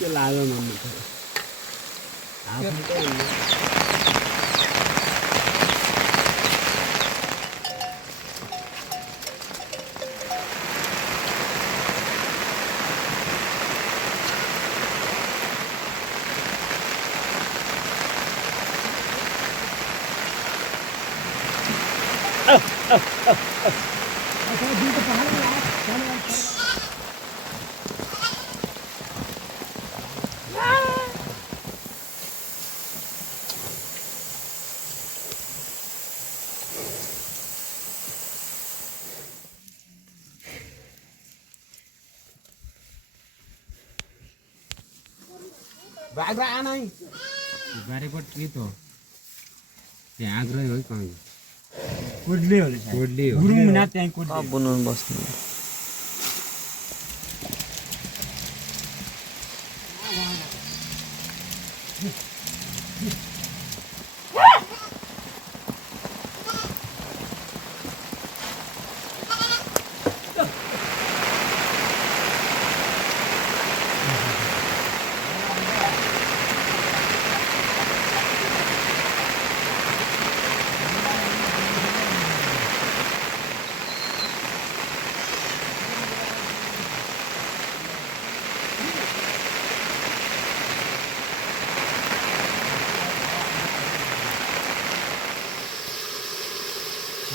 के लाग्यो मम्मी आफू त बाग्रा आना बारेपट के तो त्यहाँ आग्रह हो कहाँ कोडले हो कोडले हो गुरुङ ना त्यहाँ कोडले अब बनाउन बस्नु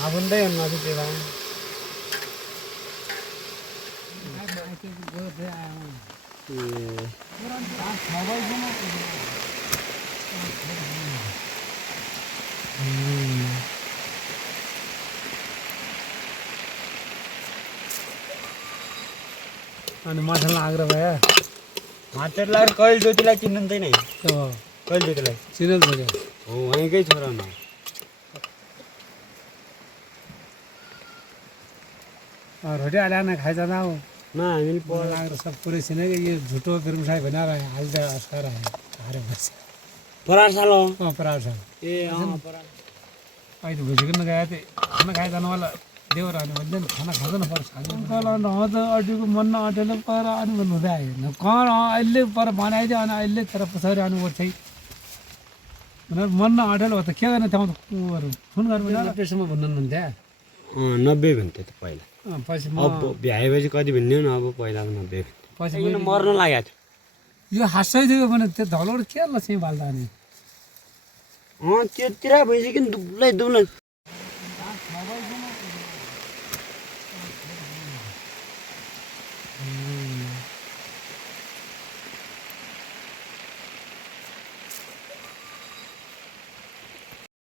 abundai on nadi tela अनि माछालाई आग्रह भयो माछालाई कहिले ज्योतिलाई चिन्नुहुँदैन है कहिले ज्योतिलाई चिन्नु पर्यो हो वहीँकै छोरा न रोटी आलाना खाइ जाना हो ना हामीले पर लागेर सब पुरै छैन कि यो झुटो बिरुसाई भनेर हाल्दा अस्कार हारे बस परार साल हो परार साल ए परार अहिले भुजेको नगए थिए खाना खाइ जानु वाला देवर अनि भन्छ नि खाना खाँदैन पर्छ कल न त अड्डीको मन न अटेल पर अनि भन्नु हुँदै आयो कहाँ अहिले पर बनाइदियो अनि अहिले तर पछाडि अनि ओछै भनेर मन न अटेल हो त के गर्ने ठाउँ फोन गर्नु त्यसमा भन्नुहुन्थ्यो 90 भन्थ्यो त पहिला पछि अब भ्याएपछि कति भन्ने न अब पहिलाको 90 पछि मर्न लागेको थियो यो हाँसै दियो भने त्यो धलोड के ल चाहिँ बाल्दा नि त्यतिर भइसक्यो नि दुब्लै दुब्लै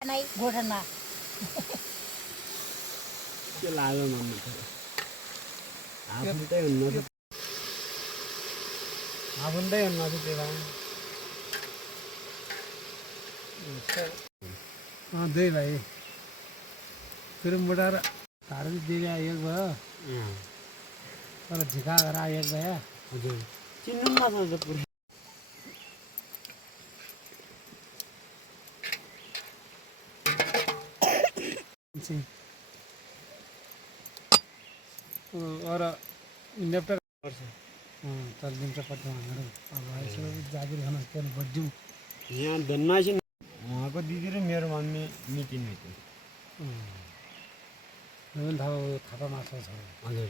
नै गोठनमा के लाग्यो मम्मी आफुन्तै हुन्न आफुन्तै हुन्न त्यला दुई भाइ फिल्मबाट धारो दिने एक भयो तर झिका गरेर एक भयो हजुर चिन्नु नसक्छ पुरै और लेफ्ट तर दिन्छ पट्टि भनेर अब यसो जागिर खान के बड्यौँ यहाँ धन्नासी उहाँको दिदी र मेरो मम्मी मिटिङ थियो थापा माछा छ हजुर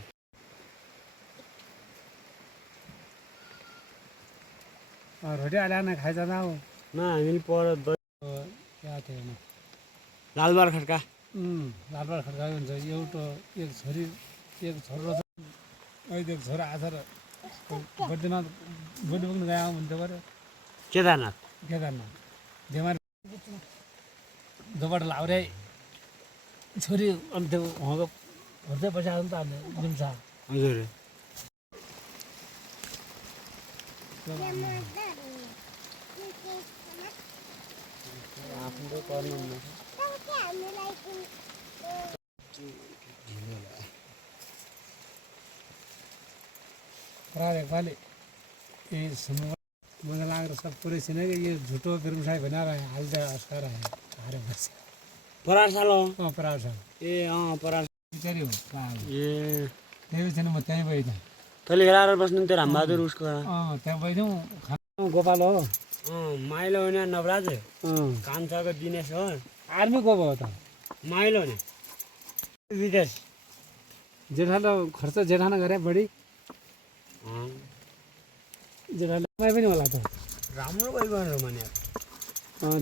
रोटी आलाना खाइ जाँदा हो न हामीले पर यहाँ थियो होइन लालबार खड्का लालबार खड्का हुन्छ एउटा एक छोरी एक छोरो अहिले त्यो छोरा आएर बद्रीनाथ बोडी पुग्नु गयो भन्थ्यो पऱ्यो केदारनाथ केदारनाथ बेमार दोबाट लाउरे छोरी अनि त्यो उहाँको भर्दै पैसा आयो नि त हामीले जिम्सा हजुर आफ्नो पर्नु वाले ये समूह मुझे लग रहा सब पूरे सिने के ये झूठो फिल्म साहब बना रहे हैं हाल दे अस्कार है अरे बस परार सालो हाँ परार साल ए परार बिचारी हो ए देवी सिने मत नहीं बैठा तले हेरार बस्नु त्यो रामबहादुर उसको त्यहाँ बैठौँ खाना गोपाल हो माइलो होइन नवराज कान्छाको दिनेश हो आर्मी को भयो त माइलो नि विदेश जेठाले खर्च जेठाले गरे बढी जेठाले पनि होला त राम्रो भयो रमनिया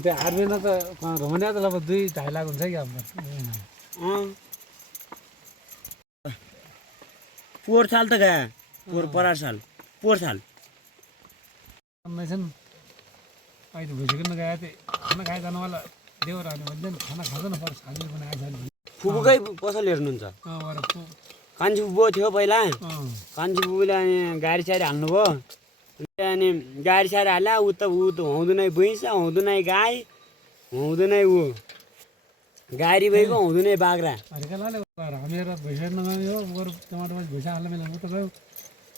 त्यो आर्मीमा त रमनिया त लगभग 2-2.5 लाख हुन्छ कि अब पोहोर साल त गए परार साल पोहोर साल छन् अहिले भइसक्यो न गए थिएँ खाना खाए जानुवाला देवर हाल्यो भने खाना खाँदैन पर्छ खानु बनाएको छ भने फुपूकै पसल हेर्नुहुन्छ कान्छी फुपू थियो पहिला कान्छी फुपूले अनि गाडी साडी हाल्नुभयो अनि गाडी साडी हाल्यो ऊ त हुँदैन भैँस हुँदैन गाई हुँदैन ऊ गाडी भइगयो हुँदैन बाख्रा हरिकालाले हामीहरू भैँसा नगयो बरु टमाटर भैँसा हाल्ने बेला ऊ त गयो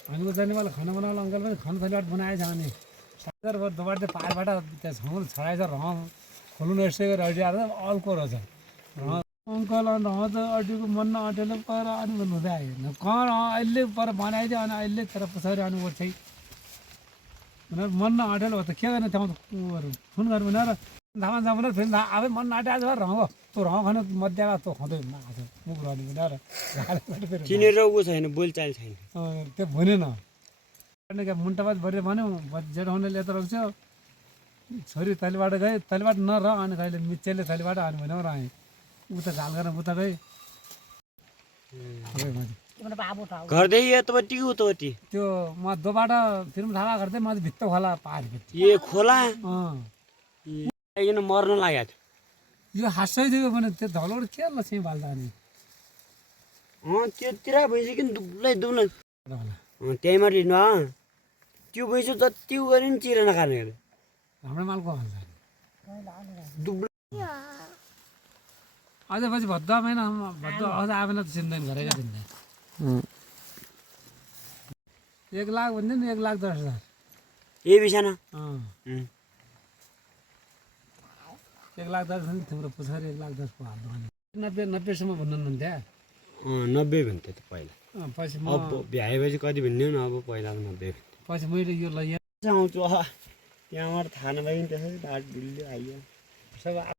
हामीको जानेवाला खाना बनाउनु अङ्कल पनि खाना थलीबाट बनाएछ भने सागर दोबाट चाहिँ पारबाट त्यहाँ छाउँ छडाएछ रह खोल्नु यस्तै गरेर अड्डी आएर अल्को रहेछ अङ्कल अन्त त अड्डीको मन नअटेर पर अनि भन्नुहुँदै आयो कहाँ अहिले पर बनाइदियो अनि अहिले तर पछाडि अनि ओर्छै भनेर मन नअटेर हो त के गर्ने त्यहाँ फोन गर्नु भनेर धामा जाँ भनेर फेरि आफै मन नआँटेको छ रह तँ रह खानु मध्याह तँ खाँदै आएको मुख रहने भनेर चिनेर ऊ छैन बोलचाल छैन त्यो भनेन मुन्टाबाद भरे भन्यो जेठाउनेले यता रोक्छ छोरी तैलेबाट गए तैलेबाट नरह अनि कहिले मिचेले तैलेबाट अनि भन्यो र आएँ उता झाल गरेर उता गएँ घरदै यतापट्टि कि उतापट्टि त्यो म दोबाट फिल्म थाहा गर्दै म भित्त खोला पार ए खोला किन मर्न लागेको थियो यो हाँसै थियो भने त्यो धौलोबाट के लक्ष्मी बाल्दा अनि त्योतिर भइसक्यो कि दुब्लै दुब्लै त्यहीँ माथि न त्यो भइसक्यो जति उ गऱ्यो नि चिरेन खाने हाम्रो मालको हाल्छ दुब्लै अझ पछि भद्द महिना भद्द अझ आएन त चिन्दैन गरेका चिन्दैन 1 लाख भन्दै नि 1,10,000 ए बिसाना 1,10,000 नि तिम्रो पछाडि 1,10,000 को हाल्नु 90 सम्म भन्नुहुन्थ्यो 90 भन्थ्यो त पहिला पछि अब भ्याएपछि कति भन्ने न अब पहिला 90 पछि मैले यो लैया आउँछु त्यहाँबाट थाहा नभइकन त्यसरी ढाड ढुल्यो आइयो सब